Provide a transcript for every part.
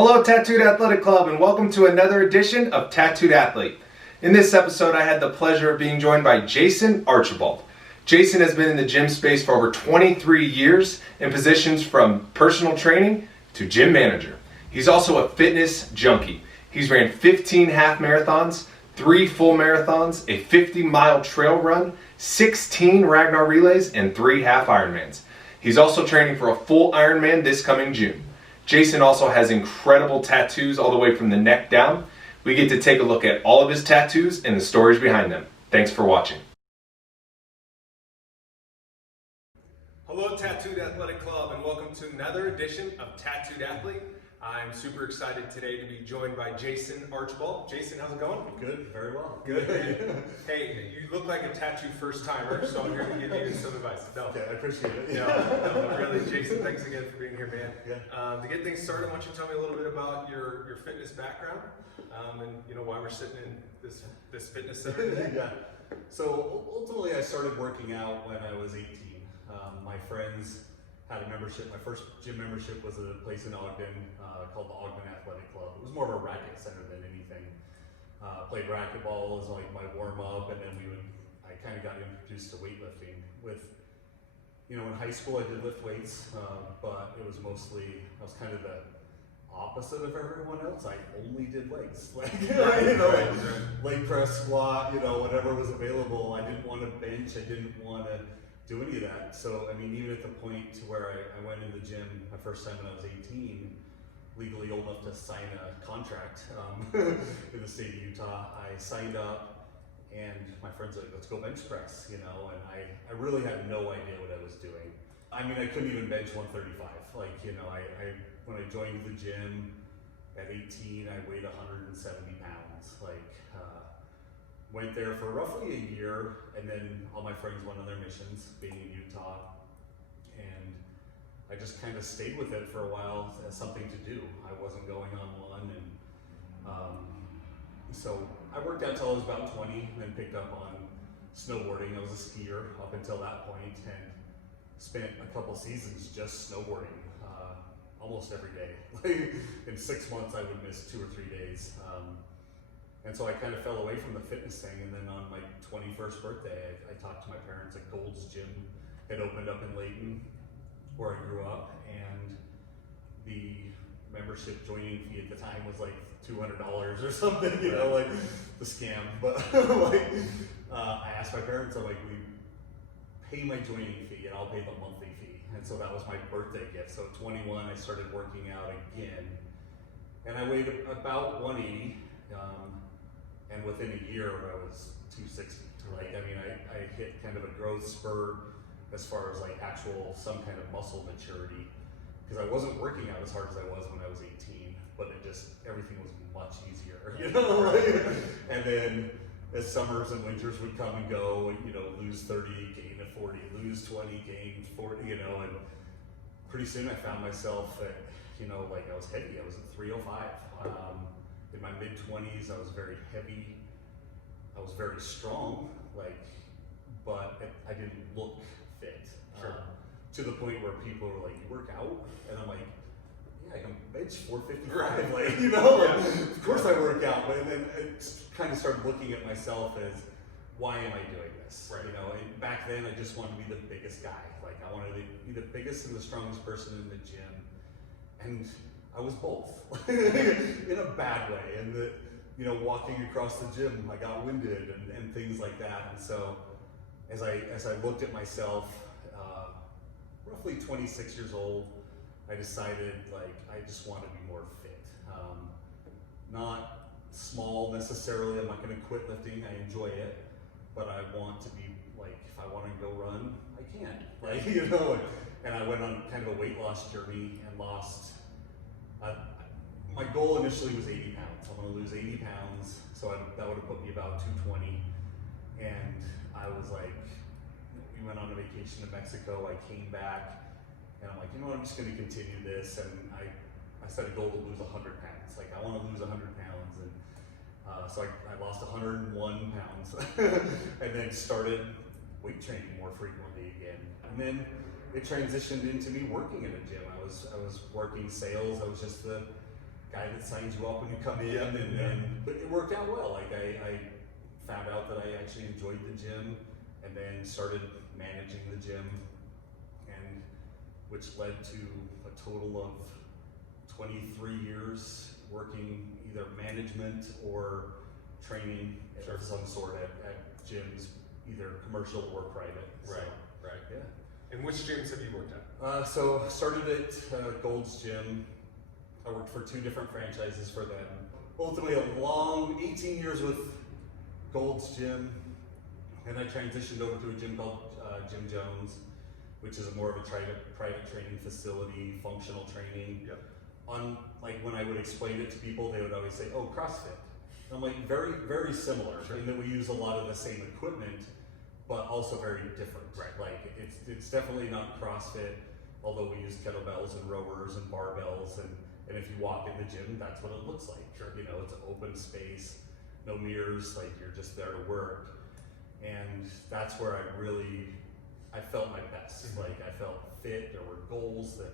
Hello Tattooed Athletic Club and welcome to another edition of Tattooed Athlete. In this episode I had the pleasure of being joined by Jason Archibald. Jason has been in the gym space for over 23 years in positions from personal training to gym manager. He's also a fitness junkie. He's ran 15 half marathons, 3 full marathons, a 50-mile trail run, 16 Ragnar relays, and 3 half Ironmans. He's also training for a full Ironman this coming June. Jason also has incredible tattoos all the way from the neck down. We get to take a look at all of his tattoos and the stories behind them. Thanks for watching. Hello Tattooed Athletic Club and welcome to another edition of Tattooed Athlete. I'm super excited today to be joined by Jason Archibald. Jason, how's it going? Good, very well. Good. Hey, you look like a tattoo first timer, so I'm here to give you some advice. No. Okay, I appreciate it. No, really, Jason, thanks again for being here, man. Yeah. To get things started, why don't you tell me a little bit about your fitness background and why we're sitting in this fitness center today? Yeah. So ultimately, I started working out when I was 18. My friends had a membership. My first gym membership was at a place in Ogden called the Ogden Athletic Club. It was more of a racket center than anything. Played racquetball as like my warm up, and then I kind of got introduced to weightlifting. In high school I did lift weights, but it was mostly, I was kind of the opposite of everyone else. I only did legs, leg press, squat, whatever was available. I didn't want to bench. I didn't want to do any of that. So, even at the point to where I went in the gym my first time when I was 18, legally old enough to sign a contract in the state of Utah, I signed up and my friends were like, let's go bench press, and I really had no idea what I was doing. I couldn't even bench 135. When I joined the gym at 18, I weighed 170 pounds. Went there for roughly a year, and then all my friends went on their missions, being in Utah, and I just kind of stayed with it for a while as something to do. I wasn't going on one, and so I worked out until I was about 20, and then picked up on snowboarding. I was a skier up until that point, and spent a couple seasons just snowboarding, almost every day. In 6 months, I would miss 2 or 3 days. And so I kind of fell away from the fitness thing, and then on my 21st birthday, I talked to my parents at Gold's Gym. It opened up in Layton, where I grew up, and the membership joining fee at the time was like $200 or something, like the scam. But I asked my parents, I'm like, we pay my joining fee and I'll pay the monthly fee. And so that was my birthday gift. So at 21, I started working out again, and I weighed about 180. And within a year, I was 260. I hit kind of a growth spurt as far as some kind of muscle maturity, because I wasn't working out as hard as I was when I was 18, but everything was much easier, And then as summers and winters would come and go, lose 30, gain a 40, lose 20, gain 40, and pretty soon I found myself at, I was heavy. I was at 305. In my mid-20s, I was very heavy. I was very strong, but I didn't look fit. Sure. To the point where people were like, "You work out?" And I'm like, "Yeah, I can bench 455." Of course I work out. But then I kind of started looking at myself as, why am I doing this? Right. And back then I just wanted to be the biggest guy. I wanted to be the biggest and the strongest person in the gym, and I was both in a bad way. And walking across the gym, I got winded and things like that. And so as I looked at myself, roughly 26 years old, I decided I just want to be more fit. Not small necessarily. I'm not going to quit lifting. I enjoy it, but I want to be if I want to go run, I can. And I went on kind of a weight loss journey and lost. My goal initially was 80 pounds. I'm going to lose 80 pounds, so that would have put me about 220. And I was we went on a vacation to Mexico. I came back, and I'm like, I'm just going to continue this. And I set a goal to lose 100 pounds. I want to lose 100 pounds, and so I lost 101 pounds, and then started weight training more frequently again. And then it transitioned into me working in a gym. I was working sales. I was just the guy that signs you up when you come in, but it worked out well. Like I found out that I actually enjoyed the gym, and then started managing the gym, and which led to a total of 23 years working either management or training of some sort at gyms, either commercial or private. Right, so, right. Yeah. And which gyms have you worked at? So started at Gold's Gym. I worked for 2 different franchises for them. Ultimately a long 18 years with Gold's Gym. And I transitioned over to a gym called Jim Jones, which is more of a private training facility, functional training. Yep. On like when I would explain it to people, they would always say, "Oh, CrossFit." And I'm like, very, very similar in that we use a lot of the same equipment, but also very different. Right. Like it's definitely not CrossFit, although we use kettlebells and rowers and barbells, and if you walk in the gym, that's what it looks like. Sure. You know, it's an open space, no mirrors, like you're just there to work. And that's where I felt my best. Mm-hmm. Like I felt fit, there were goals, that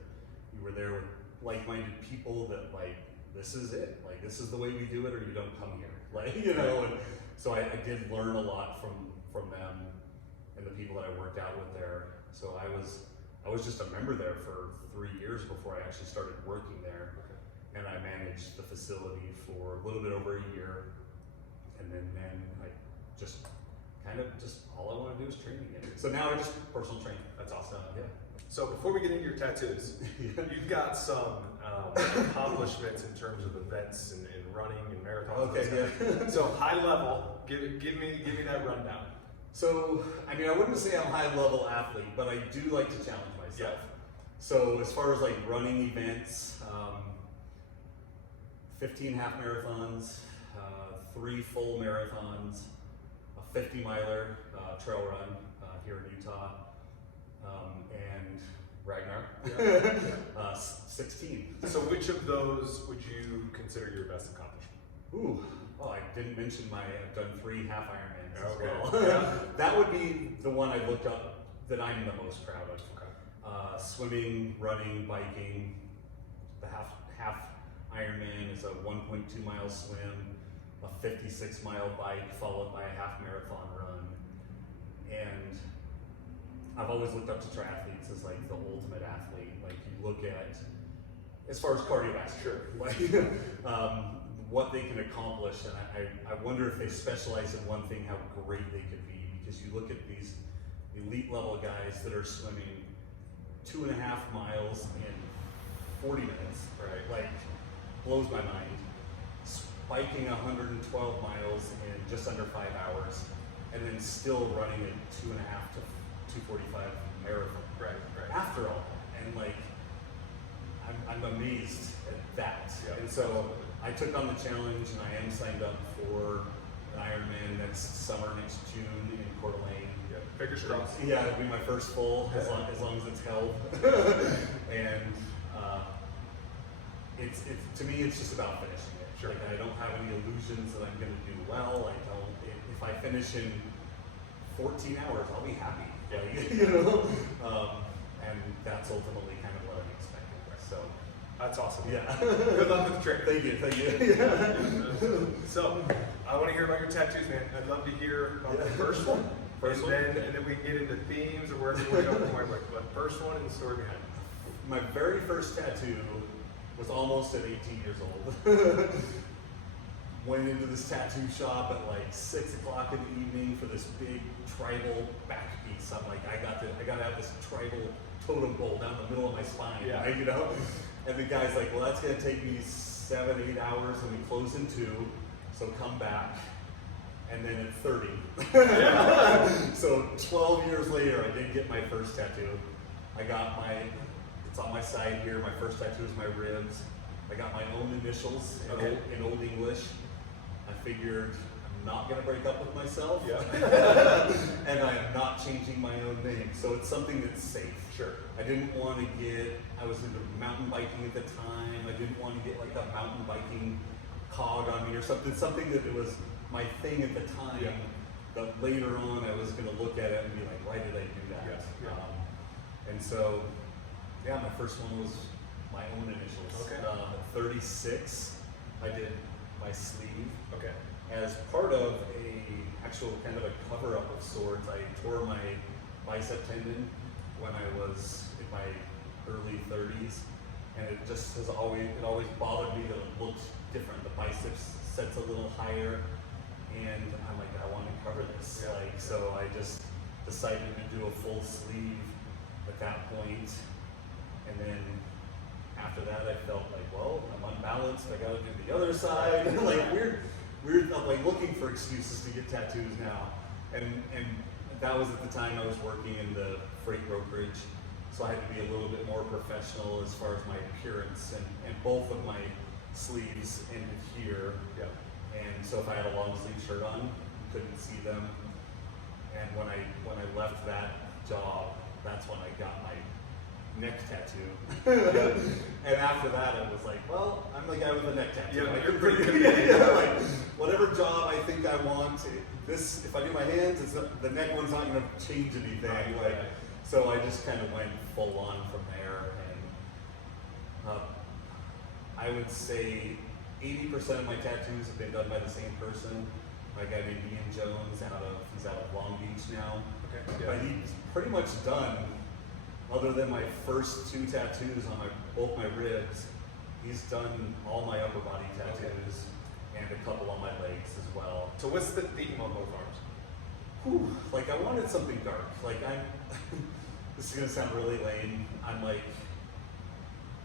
you were there with like-minded people that like, this is it. Like this is the way we do it, or you don't come here. Like, you know, and so I did learn a lot from them and the people that I worked out with there. So I was just a member there for 3 years before I actually started working there. Okay. And I managed the facility for a little bit over a year. And then I just all I want to do is training again. So now I just personal train. That's awesome. Yeah. So before we get into your tattoos, you've got some accomplishments in terms of events and running and marathons. Okay, yeah. So high level, give me that rundown. So, I mean, I wouldn't say I'm a high level athlete, but I do like to challenge myself. Yeah. So as far as like running events, 15 half marathons, 3 full marathons, a 50 miler trail run here in Utah, and Ragnar. 16. So which of those would you consider your best accomplishment? Ooh, oh, I didn't mention I've done 3 half Ironmans as Okay. well. Yeah. That would be the one I looked up that I'm the most proud of. Okay. Swimming, running, biking. The half Ironman is a 1.2 mile swim, a 56 mile bike, followed by a half marathon run. And I've always looked up to triathletes as like the ultimate athlete. Like you look at, as far as cardiovascular, like what they can accomplish, and I wonder if they specialize in one thing, how great they could be. Because you look at these elite level guys that are swimming 2.5 miles in 40 minutes, right? Like, blows my mind. Spiking 112 miles in just under 5 hours, and then still running a 2.5 to 2:45 marathon. Right. After all, and like, I'm amazed at that. Yeah. And so I took on the challenge, and I am signed up for an Ironman next summer, next June in Coeur d'Alene. Yeah. Fingers crossed. Yeah, it'll be my first full, as long as it's held. And it's to me, it's just about finishing it. Sure. Like, I don't have any illusions that I'm going to do well. I don't. If I finish in 14 hours, I'll be happy. Yeah. Like, you know, and that's ultimately kind of what I'm expecting. So That's awesome. yeah. Good luck with the trick. Thank you. Yeah. So, I want to hear about your tattoos, man. I'd love to hear about the first one. And then we can get into themes or wherever you want to go from my book. But first one and the story behind it. My very first tattoo was almost at 18 years old. Went into this tattoo shop at like 6 o'clock in the evening for this big tribal back piece. I'm like, I got to have this tribal totem pole down the middle of my spine. Yeah. Right, you know? And the guy's like, well, that's gonna take me 7-8 hours, and we close in 2, so come back. And then at 30. So 12 years later, I did get my first tattoo. It's on my side here, my first tattoo is my ribs. I got my own initials in Old English. I figured I'm not gonna break up with myself. Yeah. And I am not changing my own name. So it's something that's safe. Sure. I was into mountain biking at the time. I didn't want to get like a mountain biking cog on me or something that it was my thing at the time. Yeah. But later on, I was going to look at it and be like, why did I do that? Yes. Yeah. And so, yeah, my first one was my own initials. Okay. 36, I did my sleeve. Okay. As part of a actual kind of a cover-up of sorts, I tore my bicep tendon when I was in my early 30s, and it just has always bothered me that it looked different. The biceps sets a little higher, and I'm like, I want to cover this. Yeah. So I just decided to do a full sleeve at that point, and then after that I felt like, well, I'm unbalanced, I gotta do the other side. Like weird, I'm like looking for excuses to get tattoos now. And that was at the time I was working in the freight brokerage, so I had to be a little bit more professional as far as my appearance, and both of my sleeves ended here. Yeah. And so if I had a long sleeve shirt on, you couldn't see them. And when I left that job, that's when I got my neck tattoo. And after that, I was like, well, I'm the guy with the neck tattoo. Yeah, like, you're pretty good. yeah, like whatever job I think I want, this, if I do my hands, the neck one's not going to change anything. Like, so I just kind of went full on from there, and I would say 80% of my tattoos have been done by the same person. My guy named Ian Jones, he's out of Long Beach now. Okay. Yeah. But he's pretty much done, other than my first 2 tattoos on both my ribs, he's done all my upper body tattoos and a couple on my legs as well. So what's the theme on both arms? Whew, like I wanted something dark. Like this is gonna sound really lame. I'm like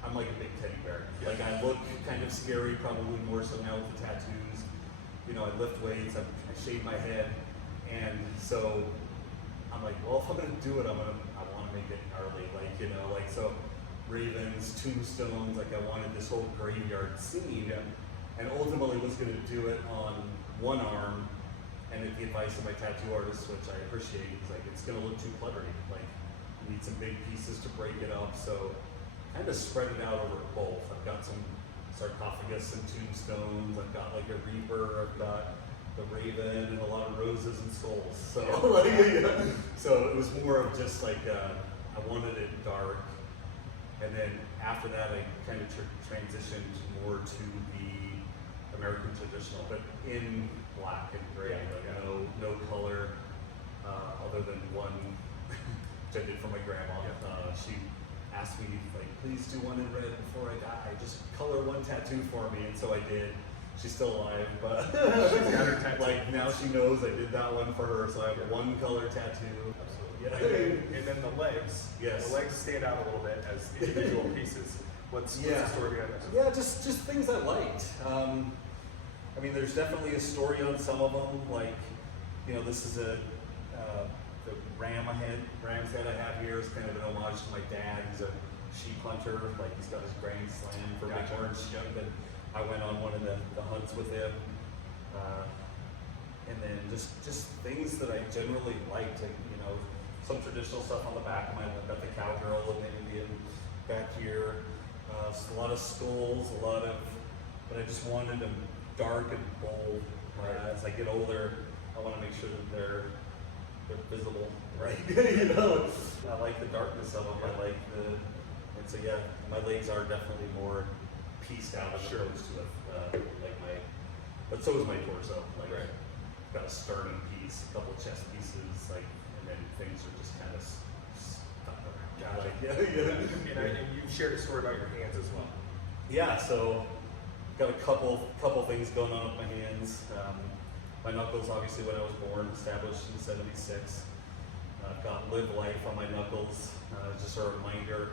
a big teddy bear. Yeah. Like I look kind of scary, probably more so now with the tattoos. You know, I lift weights, I shave my head, and so I'm like, well, if I'm gonna do it, I want to make it gnarly, like, you know, like, so ravens, tombstones, like I wanted this whole graveyard scene, and ultimately was gonna do it on one arm, and at the advice of my tattoo artist, which I appreciate, he's like, it's gonna look too cluttery, like, you need some big pieces to break it up, so kind of spread it out over both. I've got some sarcophagus and tombstones, I've got like a reaper, I've got the raven and a lot of roses and skulls. So, so it was more of just like I wanted it dark, and then after that I kind of transitioned more to the American traditional, but in black and gray, like no color other than one, which I did for my grandma. She asked me, like, please do one in red before I die. Just color one tattoo for me, and so I did. She's still alive, but like now she knows I did that one for her, so I have one color tattoo. Absolutely. And then the legs. Yes. The legs stand out a little bit as individual pieces. What's the story behind that? Yeah, just things I liked. I mean, there's definitely a story on some of them. Like, you know, this is the ram's head I have here is kind of an homage to my dad. He's a sheep hunter. Like, he's got his Grand Slam for big orange sheep, and I went on one of the hunts with him. And then just things that I generally liked, like, you know, some traditional stuff on the back of mine. I've got the cowgirl and the Indian back here. A lot of skulls, but I just wanted them dark and bold. As I get older, I want to make sure that they're visible, right? You know, I like the darkness of them. I like and so yeah, my legs are definitely more pieced out as opposed to but so is my torso. Like, got a sternum piece, a couple chest pieces, like, and then things are just kind of stuck around. Gotcha. Like, And you shared a story about your hands as well. Yeah, so got a couple things going on with my hands. My knuckles, obviously, when I was born, established in '76. I've got live life on my knuckles, just a reminder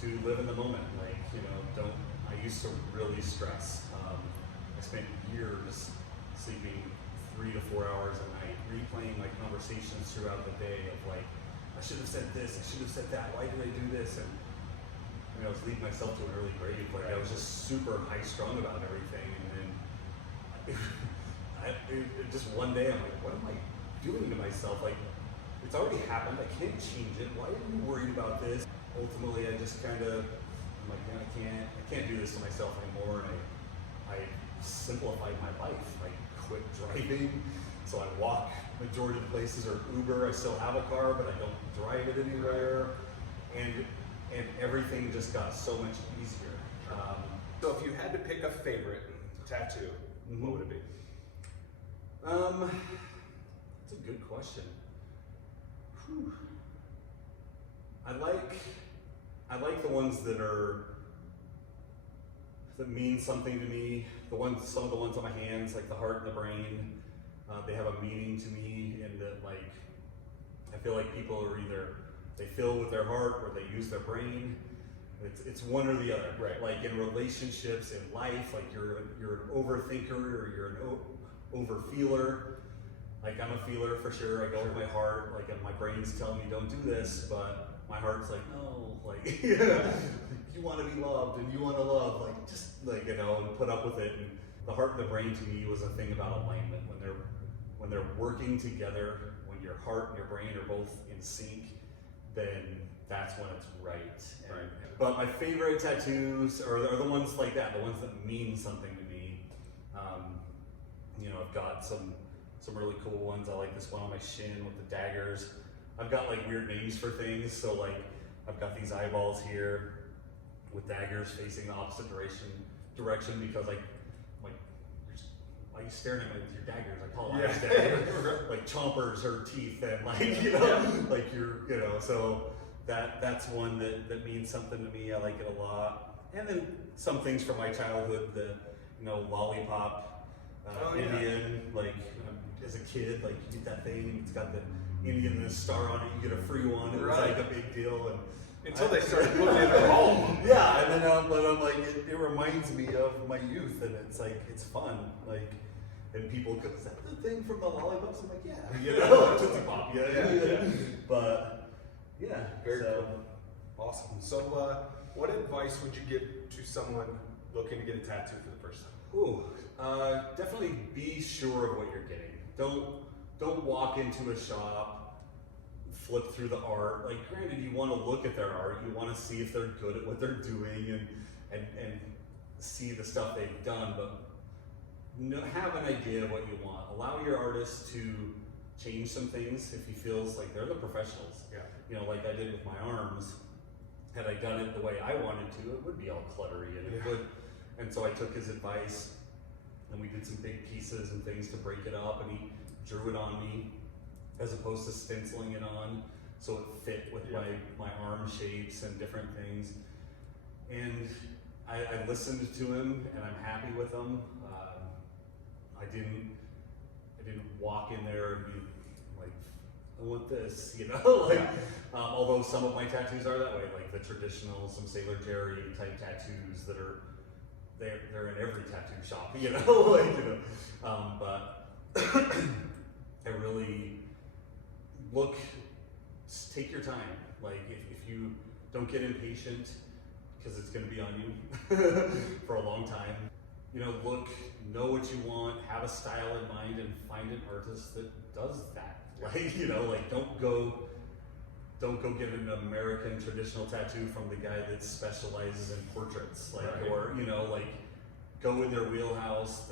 to live in the moment. Like, you know, I used to really stress. I spent years sleeping 3 to 4 hours a night, replaying my conversations throughout the day of like, I should have said this, I should have said that, why did I do this? And I mean, I was leading myself to an early grave. Like, I was just super high strung about everything, and then just one day I'm like, what am I doing to myself? Like, it's already happened, I can't change it, why are you worried about this? Ultimately, I just kind of, I'm like, I can't do this to myself anymore, and I simplified my life. I quit driving, so I walk majority of the places, or Uber. I still have a car, but I don't drive it anywhere. And and everything just got so much easier. So if you had to pick a favorite tattoo, what would it be? That's a good question. Whew. I like the ones that mean something to me. Some of the ones on my hands, like the heart and the brain, they have a meaning to me, and that like I feel like people are either they fill with their heart or they use their brain. It's one or the other. Right. Like in relationships, in life, like you're an overthinker or you're an overfeeler. Like I'm a feeler for sure. I go with my heart. Like my brain's telling me don't do this, but my heart's like no. Like you want to be loved and you want to love. Like just like and put up with it. And the heart and the brain to me was a thing about alignment. When they're working together, when your heart and your brain are both in sync, then that's when it's right. But my favorite tattoos are the ones like that, the ones that mean something to me. I've got some really cool ones. I like this one on my shin with the daggers. I've got like weird names for things. So like I've got these eyeballs here with daggers facing the opposite direction because like why are you staring at me with your daggers? I call them daggers, like chompers or teeth, and like like so that's one that means something to me. I like it a lot. And then some things from my childhood, the lollipop, Indian, like as a kid, like you get that thing, it's got the Indian and a star on it, you get a free one. It was like a big deal, and until they started putting it at home. Yeah, and then I'm like, it reminds me of my youth, and it's like it's fun, like. And people go, is that the thing from the lollipops? I'm like, yeah, Tootsie Pop, yeah. But yeah, very cool. Awesome. So, what advice would you give to someone looking to get a tattoo for the first time? Definitely be sure of what you're getting. Don't walk into a shop, flip through the art. Like, granted, you want to look at their art, you want to see if they're good at what they're doing, and see the stuff they've done, but. Have an idea of what you want. Allow your artist to change some things if he feels like they're the professionals. Yeah. Like I did with my arms. Had I done it the way I wanted to, it would be all cluttery and it would. And so I took his advice, and we did some big pieces and things to break it up, and he drew it on me as opposed to stenciling it on, so it fit with my arm shapes and different things. And I listened to him, and I'm happy with him. I didn't walk in there and be like, I want this, although some of my tattoos are that way, like the traditional, some Sailor Jerry type tattoos that are, they're in every tattoo shop, but I really take your time. Like if you don't get impatient, because it's going to be on you for a long time. Know what you want, have a style in mind, and find an artist that does that. Don't go get an American traditional tattoo from the guy that specializes in portraits. Go in their wheelhouse,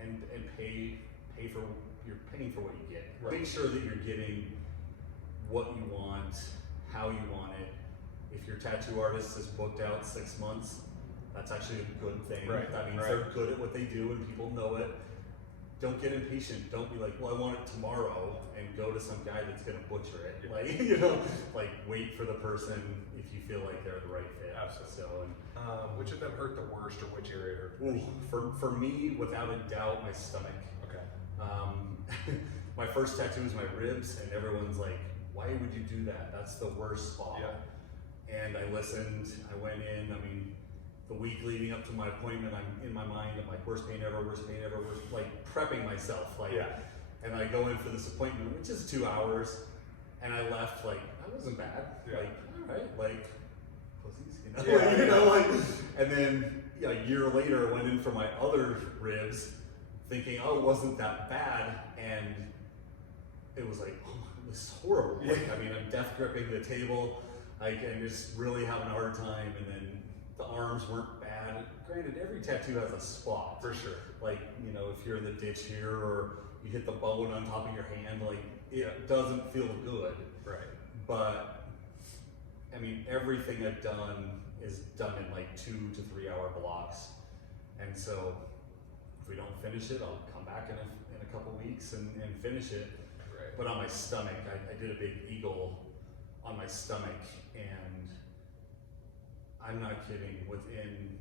and you're paying for what you get. Right. Make sure that you're getting what you want, how you want it. If your tattoo artist is booked out 6 months, that's actually a good thing. Right. That means they're good at what they do and people know it. Don't get impatient. Don't be like, well, I want it tomorrow, and go to some guy that's going to butcher it. Wait for the person if you feel like they're the right fit. Absolutely. So, which of them hurt the worst, or which area hurt the worst? For me, without a doubt, my stomach. Okay. My first tattoo is my ribs, and everyone's like, why would you do that? That's the worst spot. Yeah. And I listened. I went in. The week leading up to my appointment, I'm in my mind, I'm like, worst pain ever, prepping myself, and I go in for this appointment, which is 2 hours, and I left that wasn't bad, all right, pussies, and then a year later, I went in for my other ribs, thinking, oh, it wasn't that bad, and it was like, oh, this is horrible. I'm death gripping the table, and just really having a hard time, and then the arms weren't bad. Granted, every tattoo has a spot. For sure. If you're in the ditch here, or you hit the bone on top of your hand, it doesn't feel good. Right. But I mean, everything I've done is done in like 2 to 3 hour blocks. And so if we don't finish it, I'll come back in a couple weeks and finish it. Right. But on my stomach, I did a big eagle on my stomach, and I'm not kidding, within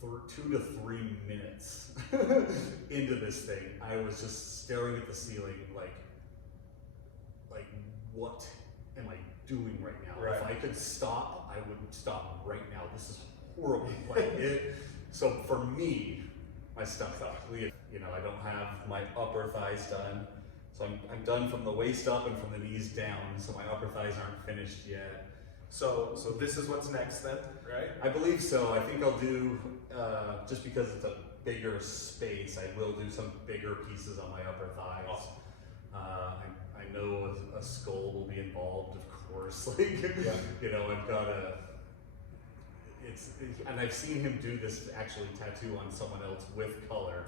2 to 3 minutes into this thing, I was just staring at the ceiling like what am I doing right now? Right. If I could stop, I would stop right now. This is horrible. So for me, my stomach, you know, I don't have my upper thighs done. So I'm done from the waist up and from the knees down. So my upper thighs aren't finished yet. So this is what's next then, right? I believe so. I think I'll do, just because it's a bigger space, I will do some bigger pieces on my upper thighs. Awesome. I know a skull will be involved, of course. Like, you know, I've got and I've seen him do this actually tattoo on someone else with color,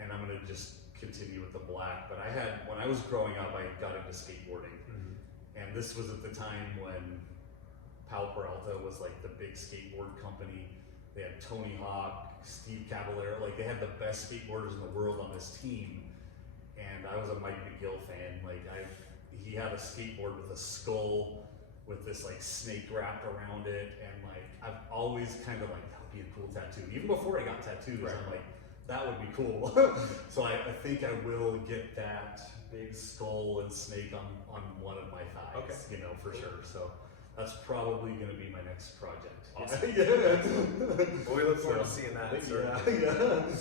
and I'm gonna just continue with the black. But when I was growing up, I got into skateboarding, and this was at the time when Pal Peralta was like the big skateboard company. They had Tony Hawk, Steve Caballero, like they had the best skateboarders in the world on this team. And I was a Mike McGill fan. Like he had a skateboard with a skull with this like snake wrapped around it, and like I've always kind of like, that would be a cool tattoo. Even before I got tattoos, right. I'm like, that would be cool. So I think I will get that big skull and snake on one of my thighs. Okay. You know, for sure. So that's probably going to be my next project. Awesome. Yeah. Well, we look forward to seeing that. Yeah.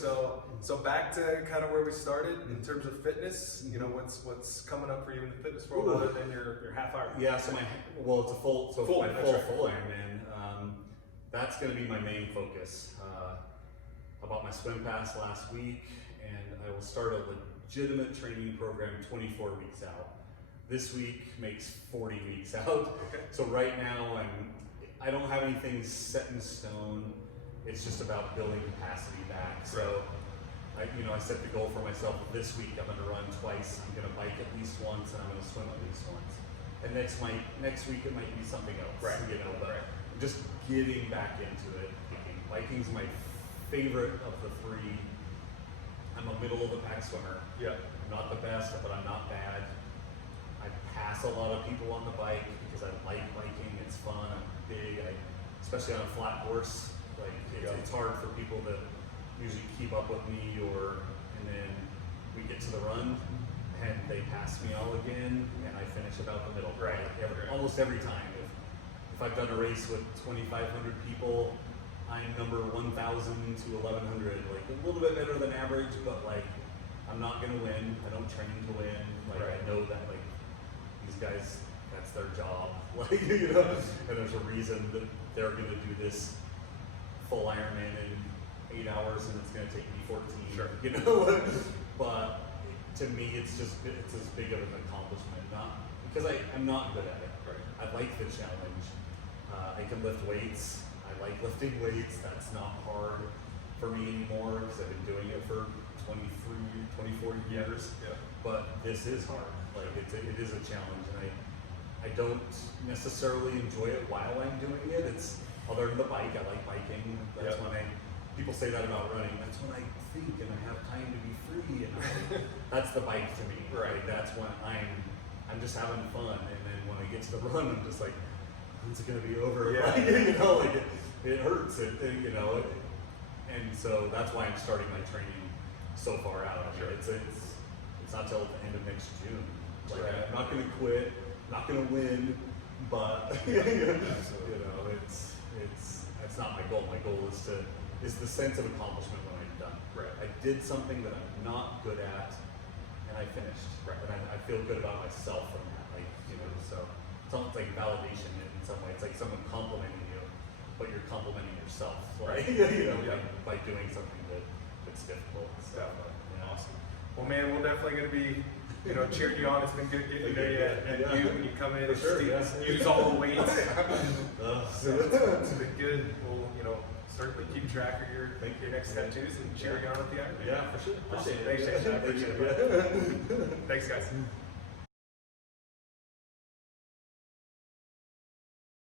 So back to kind of where we started in terms of fitness. You know, what's coming up for you in the fitness world other than your half Ironman? Yeah. So it's a full Ironman. That's going to be my main focus. I bought my swim pass last week, and I will start a legitimate training program 24 weeks out. This week makes 40 weeks out. Okay. So right now I don't have anything set in stone. It's just about building capacity back. So I set the goal for myself this week. I'm going to run twice. I'm going to bike at least once, and I'm going to swim at least once. And next week it might be something else. Right. You know, but just getting back into it. Biking's my favorite of the three. I'm a middle of the pack swimmer. Yeah. I'm not the best, but I'm not bad. I pass a lot of people on the bike because I like biking. It's fun. I'm big. Especially on a flat course. Like it's hard for people to usually keep up with me, and then we get to the run and they pass me all again, and I finish about the middle. Right. Almost every time. If I've done a race with 2,500 people, I'm number 1,000 to 1,100. Like a little bit better than average, but like I'm not gonna win. I don't train to win. Like I know that like these guys, that's their job. Like you know, and there's a reason that they're gonna do this full Ironman in 8 hours, and it's gonna take me 14. Sure. You know, but to me, it's as big of an accomplishment. Not because I'm not good at it. Right. I like the challenge. I can lift weights. I like lifting weights. That's not hard for me anymore because I've been doing it for 24 years. Yeah. But this is hard. Like it is a challenge, and I don't necessarily enjoy it while I'm doing it. It's other than the bike. I like biking. That's when people say that about running. That's when I think and I have time to be free, and that's the bike to me. Right. Like, that's when I'm just having fun, and then when I get to the run, I'm just like, when's it gonna be over? Yeah. Like, you know, like it hurts. You know, and so that's why I'm starting my training so far out. I mean, it's not till the end of next June. Like I'm not gonna quit, not gonna win, but you know, it's not my goal. My goal is the sense of accomplishment when I'm done. Right. I did something that I'm not good at, and I finished. Right. And I feel good about myself from that. Like, you know, so it's almost like validation in some way. It's like someone complimenting you, but you're complimenting yourself. Like, you know, by doing something that's difficult. So, Awesome. Well, man, we're definitely going to be, cheering you on. It's been good getting to know you, and you when you come in and use all the weights. So it's been good. We'll, certainly keep track of your next tattoos and cheer you on at the Ironman. Yeah, for sure. Awesome. Thanks, Jason. I appreciate it. Thanks, guys.